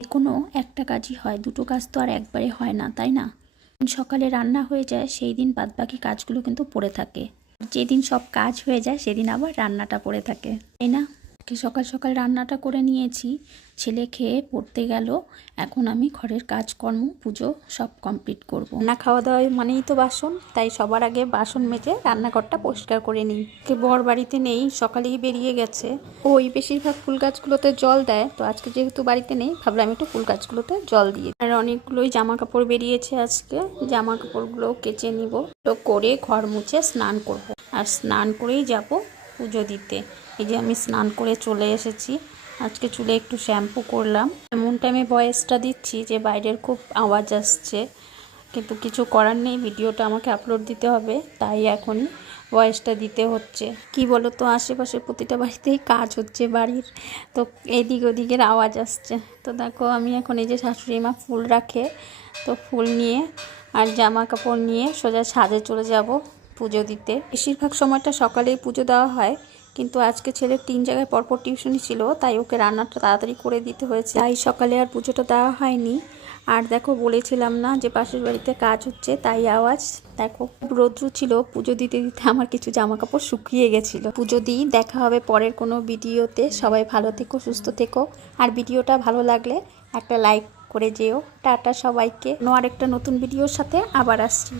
কোনো একটা কাজই হয়, দুটো কাজ তো আর একবারে হয় না, তাই না? সকালে রান্না হয়ে যায় সেই দিন বাদবাকি কাজগুলো কিন্তু পড়ে থাকে। যেদিন সব কাজ হয়ে যায় সেদিন আবার রান্নাটা পড়ে থাকে, তাই না? সকাল সকাল রান্নাটা করে নিয়েছি, ছেলে খেয়ে পড়তে গেল। এখন আমি ঘরের কাজকর্ম পুজো সব কমপ্লিট করব। রান্না খাওয়া দাওয়া মানেই তো বাসন, তাই সবার আগে বাসন মেজে রান্নাঘরটা পরিষ্কার করে নিই। বর বাড়িতে নেই, সকালেই বেরিয়ে গেছে। ওই বেশিরভাগ ফুল গাছগুলোতে জল দেয়, তো আজকে যেহেতু বাড়িতে নেই ভাবলাম একটু ফুল গাছগুলোতে জল দিয়ে। আর অনেকগুলোই জামা কাপড় বেরিয়েছে, আজকে জামা কাপড়গুলো কেচে নিব, তো করে ঘর মুছে স্নান করব। আর স্নান করেই যাব পুজো দিতে। এই যে আমি স্নান করে চলে এসেছি, আজকে চুলে একটু শ্যাম্পু করলাম। এমন টাইমে ভয়েসটা দিচ্ছি যে বাইরের খুব আওয়াজ আসছে, কিন্তু কিছু করার নেই, ভিডিওটা আমাকে আপলোড দিতে হবে, তাই এখনই ভয়েসটা দিতে হচ্ছে। কি বলো তো, আশেপাশে প্রতিটা বাড়িতেই কাজ হচ্ছে বাড়ির, তো এদিক ওদিকের আওয়াজ আসছে। তো দেখো আমি এখন এই যে শাশুড়ি মা ফুল রাখে, তো ফুল নিয়ে আর জামা কাপড় নিয়ে সোজা ছাদে চলে যাব পুজো দিতে। বেশিরভাগ সময়টা সকালেই পুজো দেওয়া হয়, কিন্তু আজকে ছেলের 3 জায়গায় পরপর টিউশনি ছিল, তাই ওকে রান্নাটা তাড়াতাড়ি করে দিতে হয়েছে, তাই সকালে আর পুজোটা দেওয়া হয়নি। আর দেখো বলেছিলাম না যে পাশের বাড়িতে কাজ হচ্ছে, তাই আওয়াজ। দেখো রৌদ্র ছিল, পুজো দিতে দিতে আমার কিছু জামা কাপড় শুকিয়ে গেছিলো। পুজো দিই, দেখা হবে পরের কোনো ভিডিওতে। সবাই ভালো থেকো, সুস্থ থেকো, আর ভিডিওটা ভালো লাগলে একটা লাইক করে যেও। টাটা সবাইকে, আরেকটা নতুন ভিডিওর সাথে আবার আসছি।